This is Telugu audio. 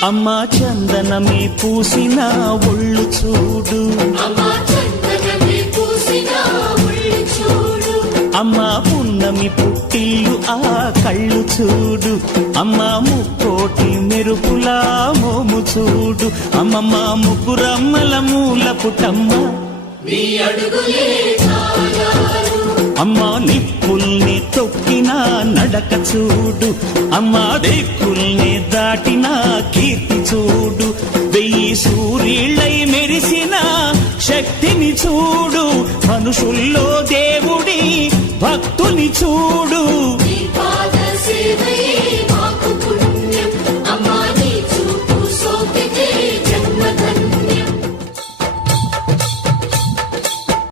అమ్మా చందనమే పూసిన ఒళ్ళు చూడు, అమ్మా పున్నమి పుట్టిల్లు ఆ కళ్ళు చూడు, అమ్మా ముక్కోటి మెరుపులా మోము చూడు, అమ్మమ్మ ముగ్గురమ్మల మూల పుటమ్మ అమ్మా నిప్పుల్ని తొక్కిన నడక చూడు, అమ్మా దిక్కుల్ని దాటిన కీర్తి చూడు, 1000 సూర్యుళ్ళై మెరిసిన శక్తిని చూడు, మనుషుల్లో దేవుడి భక్తుని చూడు.